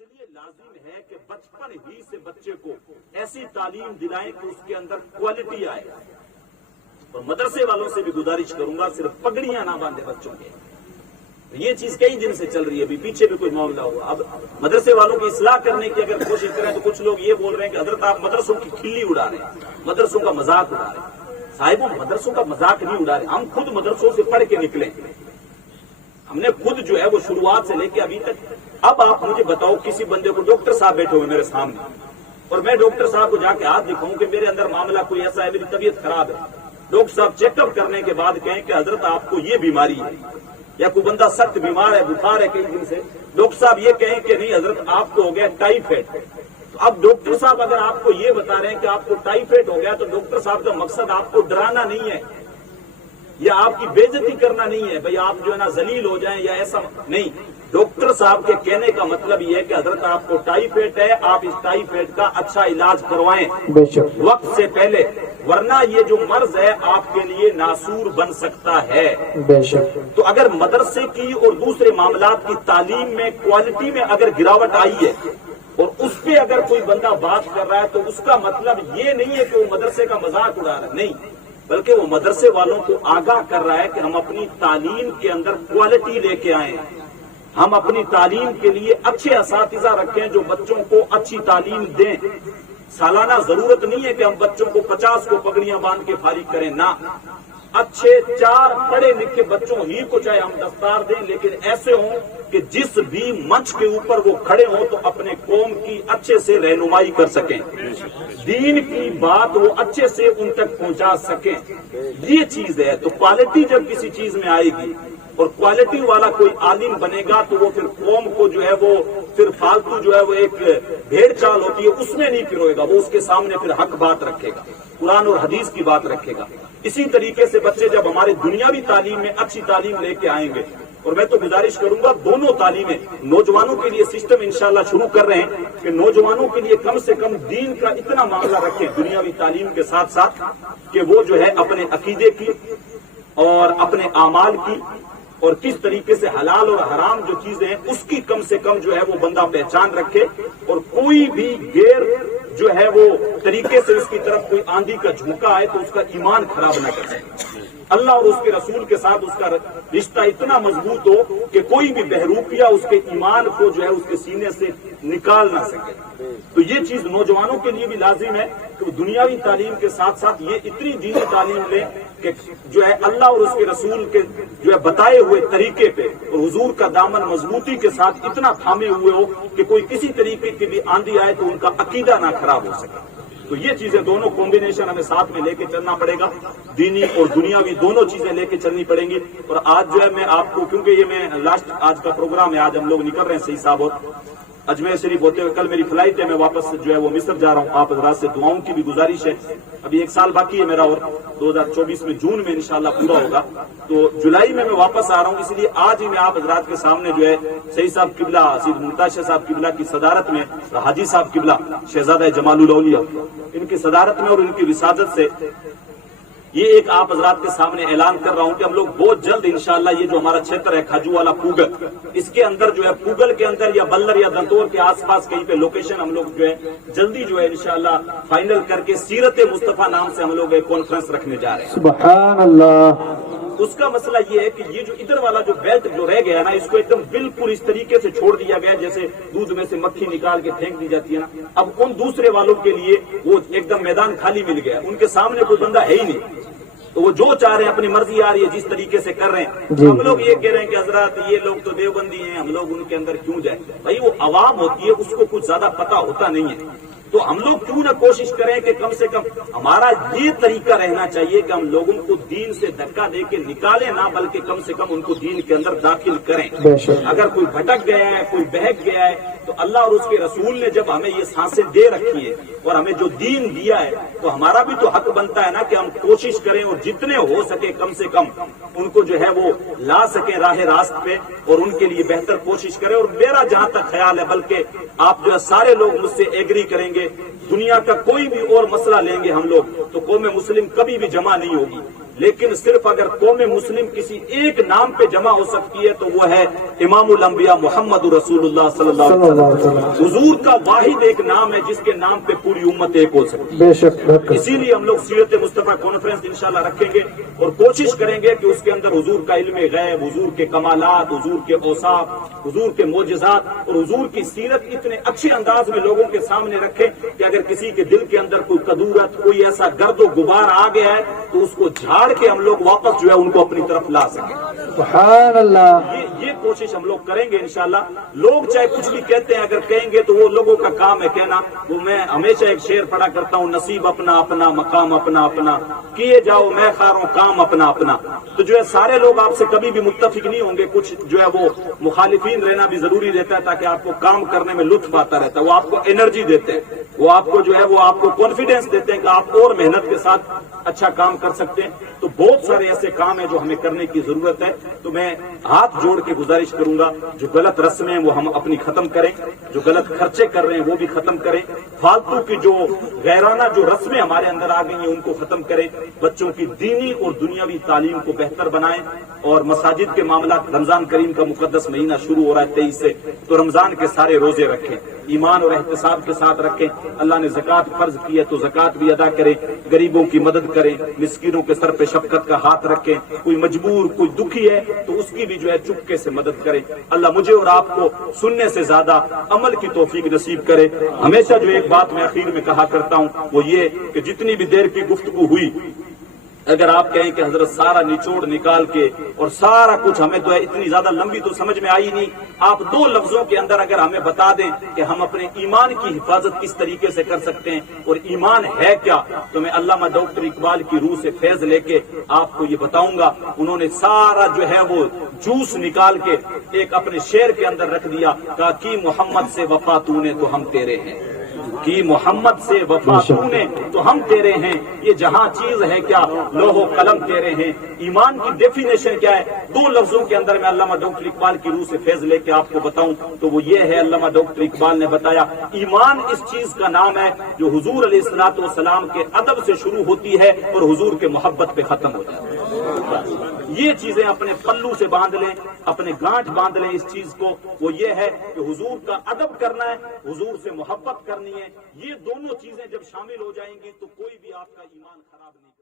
اس لیے لازم ہے کہ بچپن ہی سے بچے کو ایسی تعلیم دلائیں کہ اس کے اندر کوالٹی آئے. اور مدرسے والوں سے بھی گزارش کروں گا صرف پگڑیاں نہ باندھے بچوں کے. یہ چیز کئی دن سے چل رہی ہے, ابھی پیچھے بھی کوئی معاملہ ہوا. اب مدرسے والوں کی اصلاح کرنے کی اگر کوشش کریں تو کچھ لوگ یہ بول رہے ہیں کہ حضرت آپ مدرسوں کی کھلی اڑا رہے ہیں, مدرسوں کا مذاق اڑا رہے ہیں. صاحب مدرسوں کا مذاق نہیں اڑا رہے, ہم خود مدرسوں سے پڑھ کے نکلے. ہم نے خود جو ہے وہ شروعات سے لے کے ابھی تک. اب آپ مجھے بتاؤ, کسی بندے کو ڈاکٹر صاحب بیٹھے ہوئے میرے سامنے اور میں ڈاکٹر صاحب کو جا کے ہاتھ دکھاؤں کہ میرے اندر معاملہ کوئی ایسا ہے, میری طبیعت خراب ہے. ڈاکٹر صاحب چیک اپ کرنے کے بعد کہیں کہ حضرت آپ کو یہ بیماری ہے, یا کوئی بندہ سخت بیمار ہے, بخار ہے کئی دن سے, ڈاکٹر صاحب یہ کہیں کہ نہیں حضرت آپ کو ہو گیا ٹائیفائڈ. تو اب ڈاکٹر صاحب اگر آپ کو یہ بتا رہے ہیں کہ آپ کو ٹائیفائڈ ہو گیا, تو ڈاکٹر صاحب کا مقصد آپ کو ڈرانا نہیں ہے یا آپ کی بے عزتی کرنا نہیں ہے, بھئی آپ جو ہے نا ذلیل ہو جائیں یا ایسا نہیں. ڈاکٹر صاحب کے کہنے کا مطلب یہ ہے کہ حضرت آپ کو ٹائیفائڈ ہے, آپ اس ٹائیفائڈ کا اچھا علاج کروائیں وقت سے پہلے, ورنہ یہ جو مرض ہے آپ کے لیے ناسور بن سکتا ہے. تو اگر مدرسے کی اور دوسرے معاملات کی تعلیم میں کوالٹی میں اگر گراوٹ آئی ہے اور اس پہ اگر کوئی بندہ بات کر رہا ہے تو اس کا مطلب یہ نہیں ہے کہ وہ مدرسے کا مذاق اڑا رہا ہے, نہیں, بلکہ وہ مدرسے والوں کو آگاہ کر رہا ہے کہ ہم اپنی تعلیم کے اندر کوالٹی لے کے آئے ہیں. ہم اپنی تعلیم کے لیے اچھے اساتذہ رکھیں جو بچوں کو اچھی تعلیم دیں. سالانہ ضرورت نہیں ہے کہ ہم بچوں کو 50 کو پگڑیاں باندھ کے فارغ کریں, نہ, اچھے 4 پڑھے لکھے بچوں ہی کو چاہے ہم دستار دیں, لیکن ایسے ہوں کہ جس بھی منچ کے اوپر وہ کھڑے ہوں تو اپنے قوم کی اچھے سے رہنمائی کر سکیں, دین کی بات وہ اچھے سے ان تک پہنچا سکیں. یہ چیز ہے. تو کوالٹی جب کسی چیز میں آئے گی اور کوالٹی والا کوئی عالم بنے گا تو وہ پھر قوم کو جو ہے وہ پھر فالتو جو ہے وہ ایک بھیڑ چال ہوتی ہے اس میں نہیں پھروئے گا, وہ اس کے سامنے پھر حق بات رکھے گا, قرآن اور حدیث کی بات رکھے گا. اسی طریقے سے بچے جب ہمارے دنیاوی تعلیم میں اچھی تعلیم لے کے آئیں گے, اور میں تو گزارش کروں گا دونوں تعلیمیں نوجوانوں کے لیے سسٹم انشاءاللہ شروع کر رہے ہیں کہ نوجوانوں کے لیے کم سے کم دین کا اتنا معاملہ رکھیں دنیاوی تعلیم کے ساتھ ساتھ کہ وہ جو ہے اپنے عقیدے کی اور اپنے اعمال کی اور کس طریقے سے حلال اور حرام جو چیزیں ہیں اس کی کم سے کم جو ہے وہ بندہ پہچان رکھے, اور کوئی بھی غیر جو ہے وہ طریقے سے اس کی طرف کوئی آندھی کا جھونکا آئے تو اس کا ایمان خراب نہ کر سکے. اللہ اور اس کے رسول کے ساتھ اس کا رشتہ اتنا مضبوط ہو کہ کوئی بھی بہروپیہ اس کے ایمان کو جو ہے اس کے سینے سے نکال نہ سکے. تو یہ چیز نوجوانوں کے لیے بھی لازم ہے کہ وہ دنیاوی تعلیم کے ساتھ ساتھ یہ اتنی دینی تعلیم لیں کہ جو ہے اللہ اور اس کے رسول کے جو ہے بتائے ہوئے طریقے پہ اور حضور کا دامن مضبوطی کے ساتھ اتنا تھامے ہوئے ہو کہ کوئی کسی طریقے کی بھی آندھی آئے تو ان کا عقیدہ نہ خراب ہو سکے. تو یہ چیزیں دونوں کمبینیشن ہمیں ساتھ میں لے کے چلنا پڑے گا, دینی اور دنیاوی دونوں چیزیں لے کے چلنی پڑیں گی. اور آج جو ہے میں آپ کو, کیونکہ یہ میں لاسٹ آج کا پروگرام ہے, آج ہم لوگ نکل رہے ہیں صحیح صاحب اور اجمیر شریف ہوتے ہوئے, کل میری فلائٹ ہے, میں واپس جو ہے وہ مصر جا رہا ہوں. آپ حضرات سے دعاؤں کی بھی گزارش ہے, ابھی 1 سال باقی ہے میرا اور 2024 میں جون میں انشاءاللہ پورا ہوگا, تو جولائی میں واپس آ رہا ہوں. اس لیے آج ہی میں آپ حضرات کے سامنے جو ہے صحیح صاحب قبلہ سید ممتاز شاہ صاحب قبلہ کی صدارت میں, حاجی صاحب قبلہ شہزادہ جمال الاولیاء ان کی صدارت میں اور ان کی وسادت سے یہ ایک آپ حضرات کے سامنے اعلان کر رہا ہوں کہ ہم لوگ بہت جلد انشاءاللہ یہ جو ہمارا چھیتر ہے کھاجو والا پوگل, اس کے اندر جو ہے پوگل کے اندر یا بلر یا دنتور کے آس پاس کہیں پہ لوکیشن ہم لوگ جو ہے جلدی جو ہے انشاءاللہ فائنل کر کے سیرت مصطفیٰ نام سے ہم لوگ ایک کانفرنس رکھنے جا رہے ہیں. سبحان اللہ. اس کا مسئلہ یہ ہے کہ یہ جو ادھر والا جو بیلٹ جو رہ گیا نا, اس کو ایک دم بالکل اس طریقے سے چھوڑ دیا گیا جیسے دودھ میں سے مکھی نکال کے پھینک دی جاتی ہے نا. اب ان دوسرے والوں کے لیے وہ ایک دم میدان خالی مل گیا, ان کے سامنے کوئی بندہ ہے ہی نہیں, تو وہ جو چاہ رہے ہیں اپنی مرضی آ رہی ہے جس طریقے سے کر رہے ہیں. ہم لوگ یہ کہہ رہے ہیں کہ حضرات یہ لوگ تو دیوبندی ہیں, ہم لوگ ان کے اندر کیوں جائیں. بھائی وہ عوام ہوتی ہے, اس کو کچھ زیادہ پتہ ہوتا نہیں ہے, تو ہم لوگ کیوں نہ کوشش کریں کہ کم سے کم ہمارا یہ طریقہ رہنا چاہیے کہ ہم لوگوں کو دین سے دھکا دے کے نکالیں نہ, بلکہ کم سے کم ان کو دین کے اندر داخل کریں. اگر کوئی بھٹک گیا ہے, کوئی بہک گیا ہے, تو اللہ اور اس کے رسول نے جب ہمیں یہ سانسیں دے رکھی ہے اور ہمیں جو دین دیا ہے, تو ہمارا بھی تو حق بنتا ہے نا کہ ہم کوشش کریں اور جتنے ہو سکے کم سے کم ان کو جو ہے وہ لا سکیں راہ راست پہ, اور ان کے لیے بہتر کوشش کریں. اور میرا جہاں تک خیال ہے, بلکہ آپ جو ہے سارے لوگ مجھ سے ایگری کریں گے, دنیا کا کوئی بھی اور مسئلہ لیں گے ہم لوگ تو قوم مسلم کبھی بھی جمع نہیں ہوگی, لیکن صرف اگر قوم مسلم کسی ایک نام پہ جمع ہو سکتی ہے تو وہ ہے امام الانبیاء محمد رسول اللہ صلی اللہ علیہ وسلم. حضور کا واحد ایک نام ہے جس کے نام پہ پوری امت ایک ہو سکتی ہے. بے شک. اسی لیے ہم لوگ سیرت مصطفیٰ کانفرنس انشاءاللہ رکھیں گے اور کوشش کریں گے کہ اس کے اندر حضور کا علم غیب، حضور کے کمالات، حضور کے اوصاف، حضور کے معجزات اور حضور کی سیرت اتنے اچھے انداز میں لوگوں کے سامنے رکھیں کہ اگر کسی کے دل کے اندر کوئی کدورت، کوئی ایسا گرد و غبار آ گیا ہے تو اس کو جھاڑ کے ہم لوگ واپس جو ہے ان کو اپنی طرف لا سکیں. سبحان اللہ. یہ کوشش ہم لوگ کریں گے انشاءاللہ. لوگ چاہے کچھ بھی کہتے ہیں، اگر کہیں گے تو وہ لوگوں کا کام ہے کہنا. وہ میں ہمیشہ ایک شعر پڑھا کرتا ہوں، نصیب اپنا اپنا، مقام اپنا اپنا، کیے جاؤ میں خاروں کام اپنا اپنا. تو جو ہے سارے لوگ آپ سے کبھی بھی متفق نہیں ہوں گے. کچھ جو ہے وہ مخالفین رہنا بھی ضروری رہتا ہے تاکہ آپ کو کام کرنے میں لطف آتا رہتا ہے. وہ آپ کو انرجی دیتے ہیں، وہ آپ کو جو ہے وہ آپ کو کانفیڈینس دیتے ہیں کہ آپ اور محنت کے ساتھ اچھا کام کر سکتے ہیں. تو بہت سارے ایسے کام ہیں جو ہمیں کرنے کی ضرورت ہے. تو میں ہاتھ جوڑ کے گزارش کروں گا، جو غلط رسمیں ہیں وہ ہم اپنی ختم کریں، جو غلط خرچے کر رہے ہیں وہ بھی ختم کریں، فالتو کی جو غیرانہ جو رسمیں ہمارے اندر آ گئی ہیں ان کو ختم کریں، بچوں کی دینی اور دنیاوی تعلیم کو بہتر بنائیں. اور مساجد کے معاملات، رمضان کریم کا مقدس مہینہ شروع ہو رہا ہے 23 سے، تو رمضان کے سارے روزے رکھیں، ایمان اور احتساب کے ساتھ رکھیں. اللہ نے زکوٰۃ فرض کی ہے تو زکوٰۃ بھی ادا کریں، غریبوں کی مدد کریں، مسکینوں کے سر پہ شفقت کا ہاتھ رکھیں. کوئی مجبور، کوئی دکھی ہے تو اس کی بھی جو ہے چپکے سے مدد کریں. اللہ مجھے اور آپ کو سننے سے زیادہ عمل کی توفیق نصیب کرے. ہمیشہ جو ایک بات میں اخیر میں کہا کرتا ہوں وہ یہ کہ جتنی بھی دیر کی گفتگو ہوئی، اگر آپ کہیں کہ حضرت سارا نچوڑ نکال کے اور سارا کچھ ہمیں تو ہے اتنی زیادہ لمبی تو سمجھ میں آئی نہیں، آپ 2 لفظوں کے اندر اگر ہمیں بتا دیں کہ ہم اپنے ایمان کی حفاظت کس طریقے سے کر سکتے ہیں اور ایمان ہے کیا، تو میں علامہ ڈاکٹر اقبال کی روح سے فیض لے کے آپ کو یہ بتاؤں گا. انہوں نے سارا جو ہے وہ جوس نکال کے ایک اپنے شعر کے اندر رکھ دیا، کہا کہ محمد سے وفا تو نے تو ہم تیرے ہیں، کہ محمد سے وفا تو نے تو ہم تیرے ہیں. یہ جہاں چیز ہے کیا لوح و قلم تیرے ہیں. ایمان کی ڈیفینیشن کیا ہے؟ 2 لفظوں کے اندر میں علامہ ڈاکٹر اقبال کی روح سے فیض لے کے آپ کو بتاؤں تو وہ یہ ہے، علامہ ڈاکٹر اقبال نے بتایا، ایمان اس چیز کا نام ہے جو حضور علیہ الصلوۃ والسلام کے ادب سے شروع ہوتی ہے اور حضور کے محبت پہ ختم ہو جاتی ہے. یہ چیزیں اپنے پلو سے باندھ لیں، اپنے گانٹھ باندھ لیں اس چیز کو. وہ یہ ہے کہ حضور کا ادب کرنا ہے، حضور سے محبت کرنی ہے. یہ دونوں چیزیں جب شامل ہو جائیں گی تو کوئی بھی آپ کا ایمان خراب نہیں